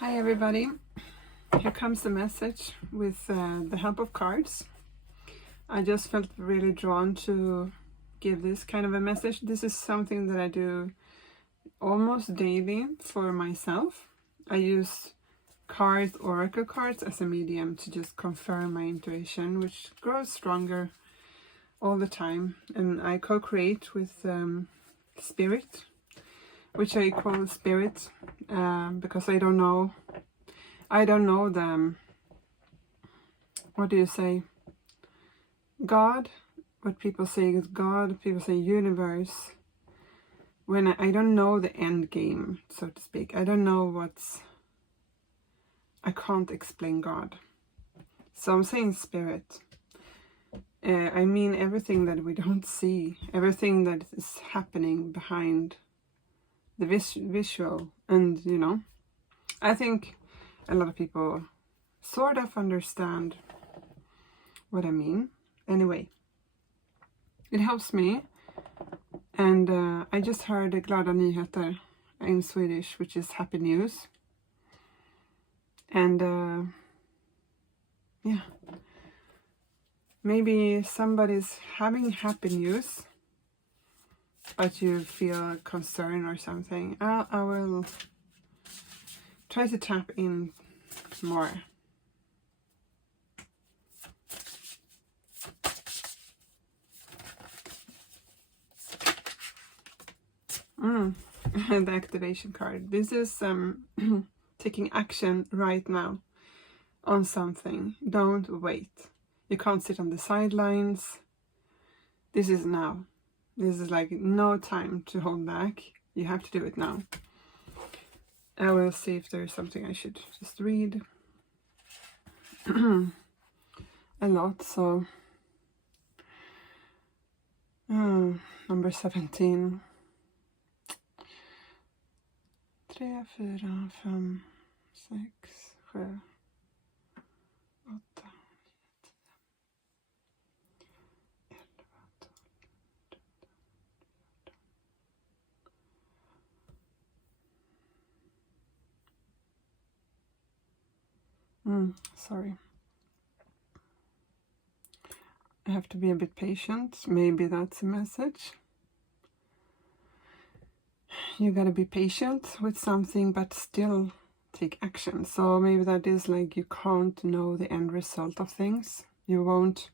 Hi everybody, here comes the message with the help of cards. I just felt really drawn to give this kind of a message. This is something that I do almost daily for myself. I use cards, oracle cards, as a medium to just confirm my intuition, which grows stronger all the time. And I co-create with spirit, which I call spirit because I don't know them. What do you say? God. What people say is God. People say universe. When I don't know the end game, so to speak. I don't know I can't explain God. So I'm saying spirit. I mean everything that we don't see. Everything that is happening behind the visual. And, you know, I think a lot of people sort of understand what I mean. Anyway, it helps me. And I just heard glada nyheter in Swedish, which is happy news. And yeah, maybe somebody's having happy news, but you feel concerned or something. I will try to tap in more. The activation card. This is taking action right now on something. Don't wait. You can't sit on the sidelines. This is now. This is like no time to hold back. You have to do it now. I will see if there's something I should just read. A lot, so number 17. 3, 4, 5, 6, 7, 8, 11, 12. Sorry. I have to be a bit patient. Maybe that's a message. You gotta be patient with something, but still take action. So maybe that is like you can't know the end result of things. You won't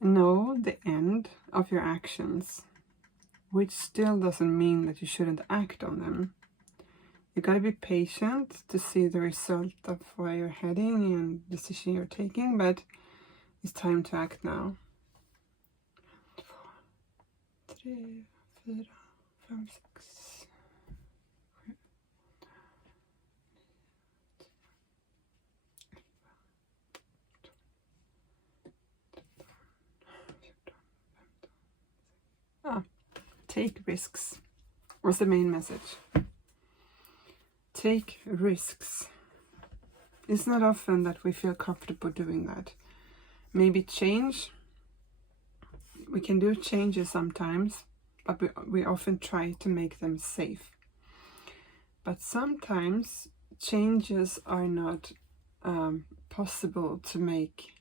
know the end of your actions, which still doesn't mean that you shouldn't act on them. You gotta be patient to see the result of where you're heading and the decision you're taking, but it's time to act now. 2, 3, 4, 5, 6, 7. Take risks was the main message. Take risks. It's not often that we feel comfortable doing that. Maybe change. We can do changes sometimes, but we often try to make them safe. But sometimes changes are not possible to make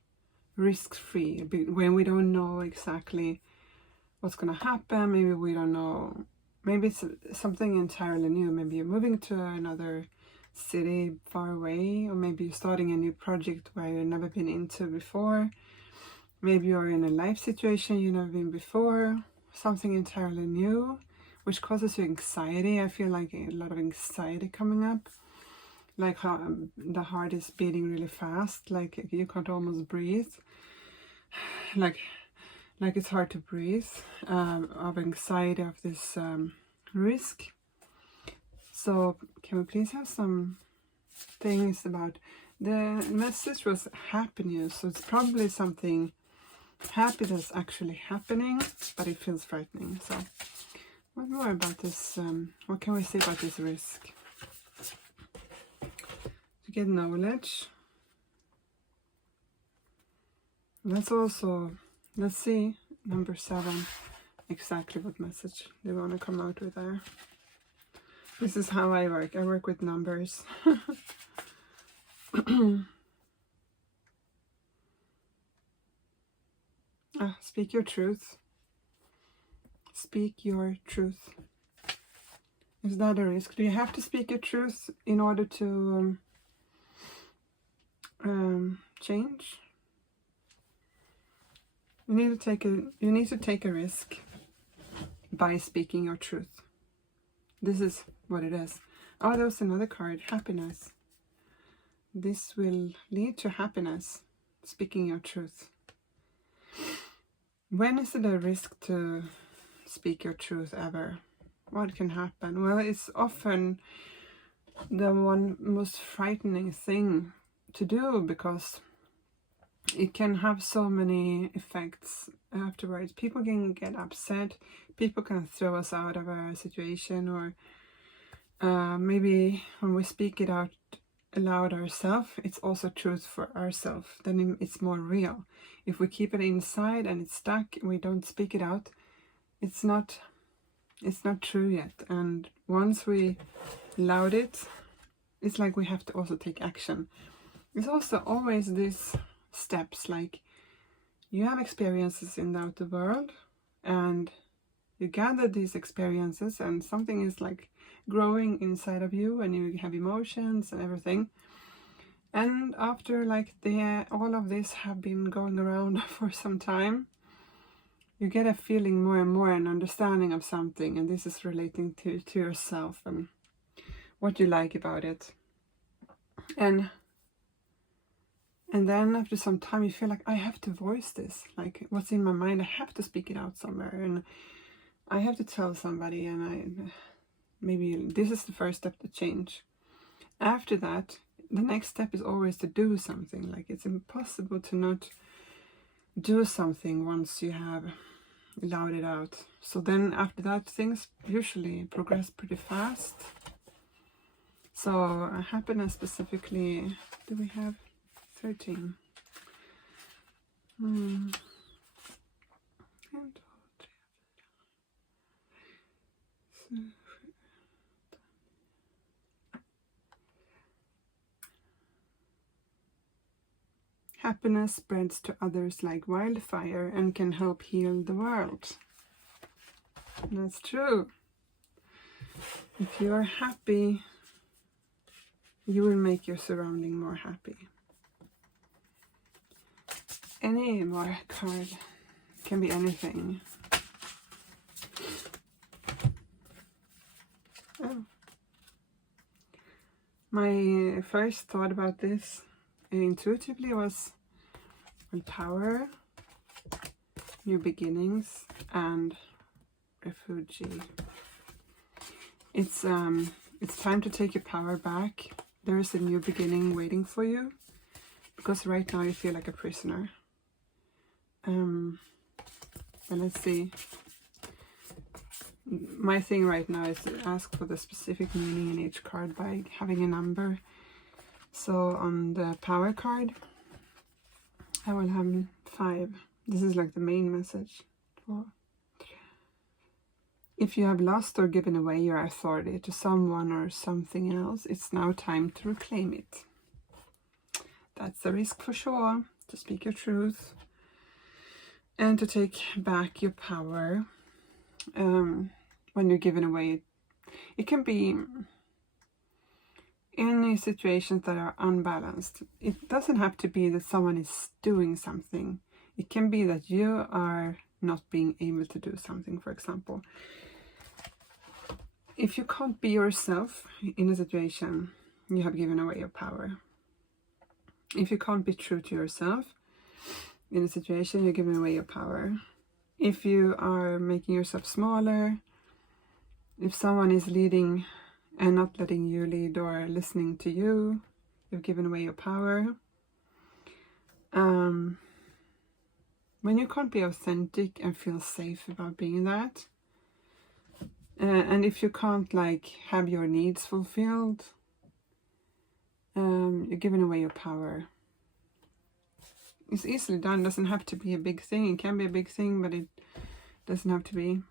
risk-free when we don't know exactly what's going to happen. Maybe we don't know. Maybe it's something entirely new. Maybe you're moving to another city far away, or maybe you're starting a new project where you've never been into before. Maybe you're in a life situation you've never been before, something entirely new, which causes you anxiety. I feel like a lot of anxiety coming up, like how the heart is beating really fast, like you can't almost breathe, like it's hard to breathe, of anxiety of this risk. So can we please have some things about, the message was happy news, so it's probably something happy that's actually happening, but it feels frightening. So what more about this, what can we say about this risk? To get knowledge. Let's see, number 7, exactly what message they want to come out with there. This is how I work. I work with numbers. Speak your truth. Speak your truth. Is that a risk? Do you have to speak your truth in order to change? You need to take a risk by speaking your truth. This is what it is. Oh, there was another card. Happiness. This will lead to happiness. Speaking your truth. When is it a risk to speak your truth ever? What can happen? Well, it's often the one most frightening thing to do, because it can have so many effects afterwards. People can get upset. People can throw us out of a situation, or maybe when we speak it out aloud ourselves, it's also truth for ourselves. Then it's more real. If we keep it inside and it's stuck and we don't speak it out, it's not true yet. And once we allowed it, it's like we have to also take action. There's also always these steps, like you have experiences in the outer world and you gather these experiences and something is like growing inside of you, and you have emotions and everything. And after like all of this have been going around for some time, you get a feeling more and more, an understanding of something, and this is relating to yourself and what you like about it. And then after some time you feel like, I have to voice this, like what's in my mind, I have to speak it out somewhere, and I have to tell somebody, and maybe this is the first step to change. After that, the next step is always to do something. Like it's impossible to not do something once you have allowed it out. So then after that, things usually progress pretty fast. So happiness specifically, do we have 13? Happiness spreads to others like wildfire and can help heal the world. That's true. If you are happy, you will make your surrounding more happy. Any more card, can be anything. Oh. My first thought about this intuitively was power, new beginnings, and refugee. It's time to take your power back. There is a new beginning waiting for you, because right now you feel like a prisoner. And let's see. My thing right now is to ask for the specific meaning in each card by having a number. So on the power card, I will have 5. This is like the main message. 4, 3. If you have lost or given away your authority to someone or something else, it's now time to reclaim it. That's a risk for sure, to speak your truth and to take back your power when you're giving away. It can be any situations that are unbalanced. It doesn't have to be that someone is doing something. It can be that you are not being able to do something, for example. If you can't be yourself in a situation, you have given away your power. If you can't be true to yourself in a situation, you're giving away your power. If you are making yourself smaller, if someone is leading and not letting you lead or listening to you, you've given away your power. When you can't be authentic and feel safe about being that, and if you can't like have your needs fulfilled, you're giving away your power. It's easily done. It doesn't have to be a big thing. It can be a big thing, but it doesn't have to be.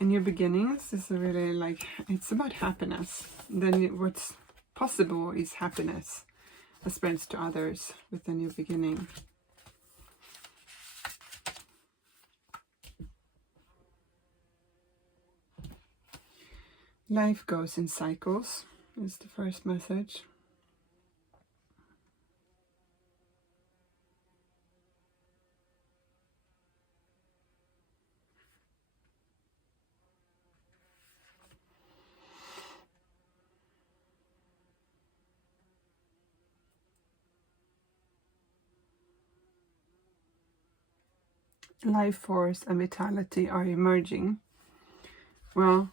And new beginnings is really like, it's about happiness. Then what's possible is happiness that spreads to others with the new beginning. Life goes in cycles is the first message. Life force and vitality are emerging. Well,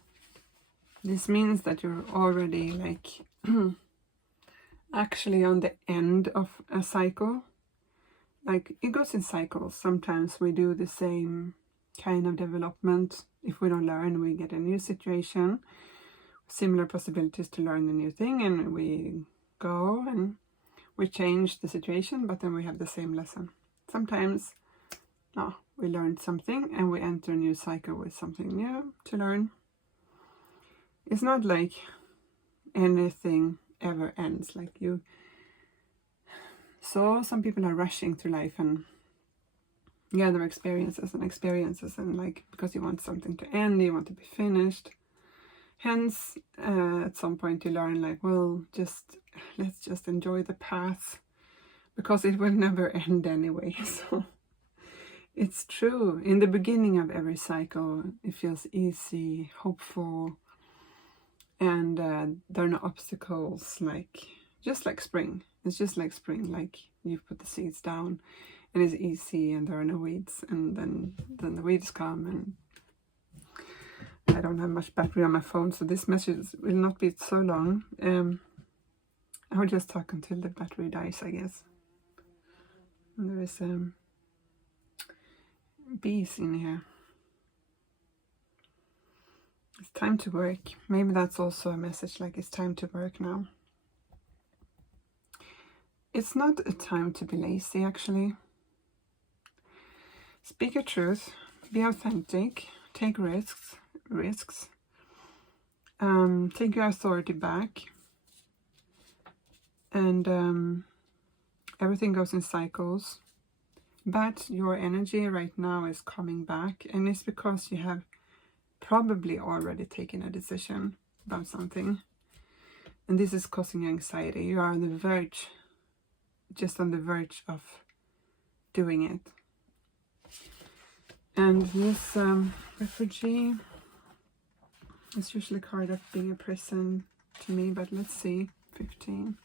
this means that you're already like actually on the end of a cycle. Like it goes in cycles. Sometimes we do the same kind of development. If we don't learn, we get a new situation, similar possibilities to learn a new thing, and we go and we change the situation, but then we have the same lesson. Sometimes we learned something and we enter a new cycle with something new to learn. It's not like anything ever ends. Like so some people are rushing through life and gather experiences and like, because you want something to end, you want to be finished. Hence, at some point you learn like, well, let's just enjoy the path, because it will never end anyway. So it's true. In the beginning of every cycle, it feels easy, hopeful, and there are no obstacles, like just like spring. It's just like spring, like you put the seeds down and it's easy and there are no weeds, and then the weeds come. And I don't have much battery on my phone, so this message will not be so long. I will just talk until the battery dies, I guess. And there is bees in here. It's time to work. Maybe that's also a message, like it's time to work now. It's not a time to be lazy, actually. Speak your truth, be authentic, take risks, take your authority back, and everything goes in cycles. But your energy right now is coming back, and it's because you have probably already taken a decision about something, and this is causing anxiety. You are on the verge, just on the verge of doing it. And this refugee is usually a card of being a prison to me, but let's see. 15.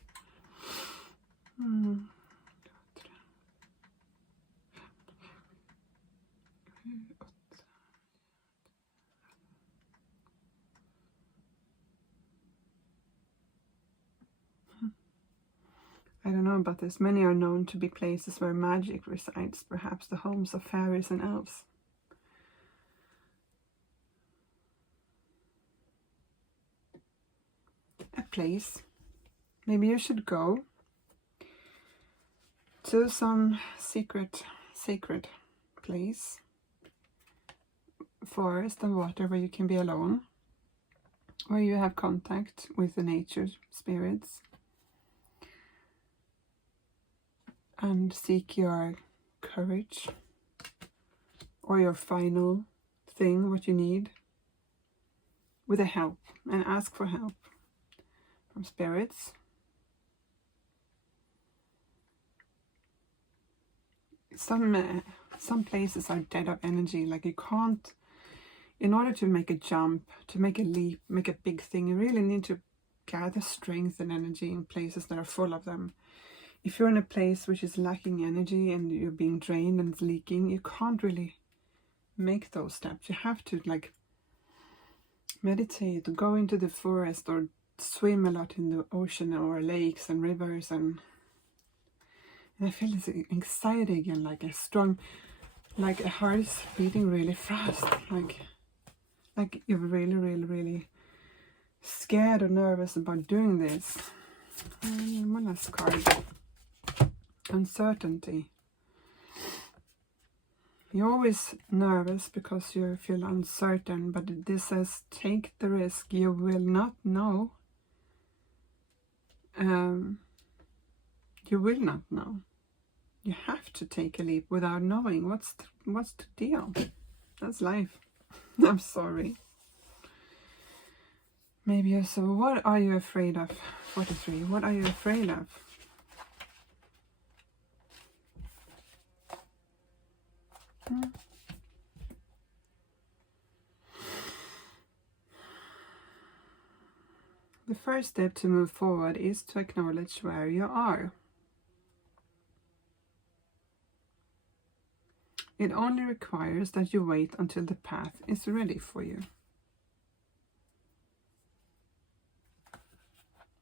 I don't know about this. Many are known to be places where magic resides, perhaps the homes of fairies and elves. A place. Maybe you should go to some sacred place, forest and water, where you can be alone, where you have contact with the nature spirits, and seek your courage or your final thing, what you need, with a help, and ask for help from spirits. Some places are dead of energy, like you can't, in order to make a jump, to make a leap, make a big thing, you really need to gather strength and energy in places that are full of them. If you're in a place which is lacking energy and you're being drained and it's leaking, you can't really make those steps. You have to like meditate, go into the forest, or swim a lot in the ocean or lakes and rivers, and I feel this anxiety again, like a strong, like a heart is beating really fast, like you're really scared or nervous about doing this. One last card. Uncertainty. You're always nervous because you feel uncertain, but this says take the risk. You will not know. You will not know. You have to take a leap without knowing. What's the deal? That's life. I'm sorry. Maybe you're so. What are you afraid of? 43. What are you afraid of? The first step to move forward is to acknowledge where you are. It only requires that you wait until the path is ready for you.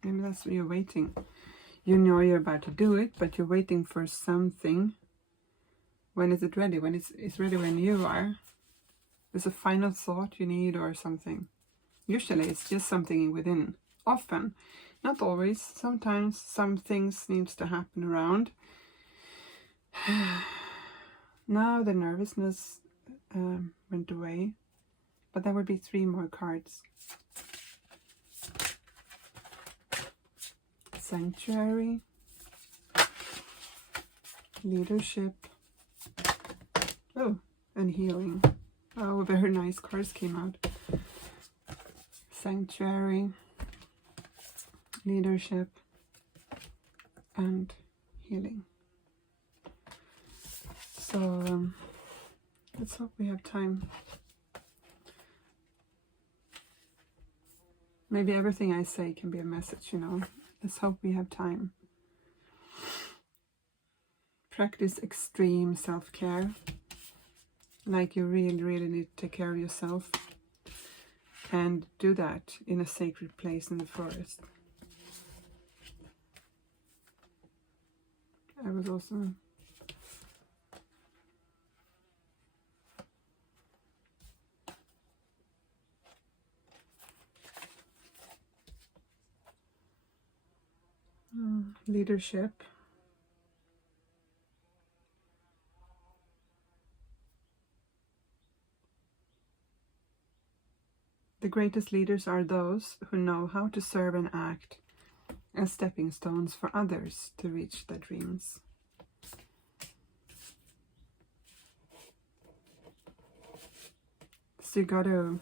Maybe that's what you're waiting. You know you're about to do it, but you're waiting for something. When is it ready? When it's ready when you are. There's a final thought you need or something. Usually it's just something within. Often, not always. Sometimes some things needs to happen around. Now the nervousness went away, but there would be 3 more cards. Sanctuary, leadership, oh, and healing. Oh, very nice cards came out. Sanctuary, leadership, and healing. So let's hope we have time. Maybe everything I say can be a message, you know. Let's hope we have time. Practice extreme self-care. Like you really, really need to take care of yourself. And do that in a sacred place in the forest. I was also... leadership. The greatest leaders are those who know how to serve and act as stepping stones for others to reach their dreams. So you gotta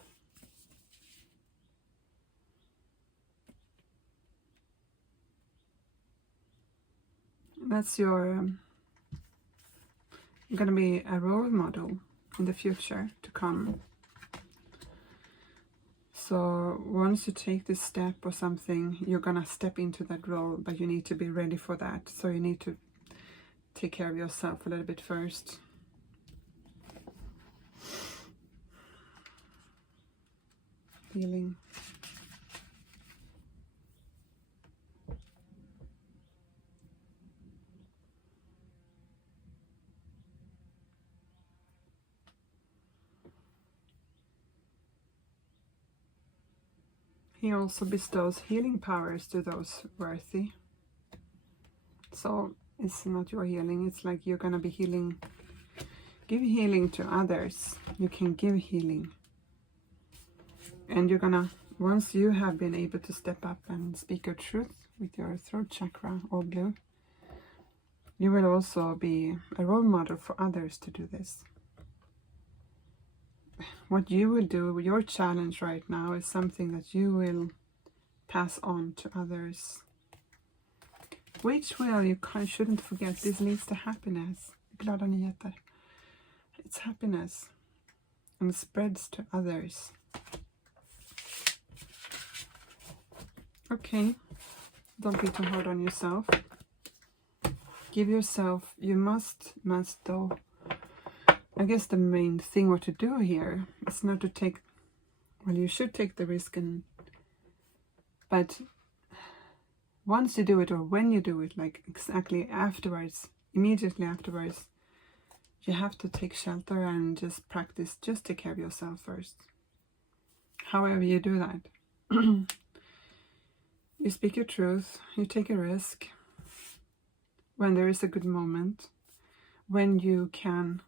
that's your you're gonna be a role model in the future to come. So once you take this step or something, you're gonna step into that role, but you need to be ready for that. So you need to take care of yourself a little bit first. Healing. He also bestows healing powers to those worthy. So it's not your healing, it's like you're gonna be healing. Give healing to others. You can give healing. And you're gonna, once you have been able to step up and speak your truth with your throat chakra all blue, you will also be a role model for others to do this. What you will do, your challenge right now, is something that you will pass on to others. Which will, you shouldn't forget, this leads to happiness. Glada nyheter. It's happiness. And spreads to others. Okay. Don't be too hard on yourself. Give yourself, you must though. I guess the main thing what to do here is not to take, well, you should take the risk, but once you do it, or when you do it, like exactly afterwards, immediately afterwards, you have to take shelter and just practice, just take care of yourself first. However you do that. You speak your truth, you take a risk when there is a good moment, when you can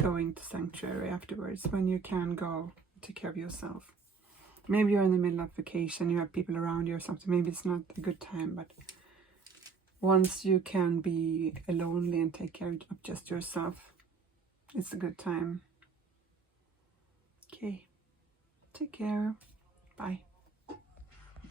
going to sanctuary afterwards, when you can go take care of yourself. Maybe you're in the middle of vacation, you have people around you or something, maybe it's not a good time, but once you can be lonely and take care of just yourself, it's a good time. Okay, take care. Bye.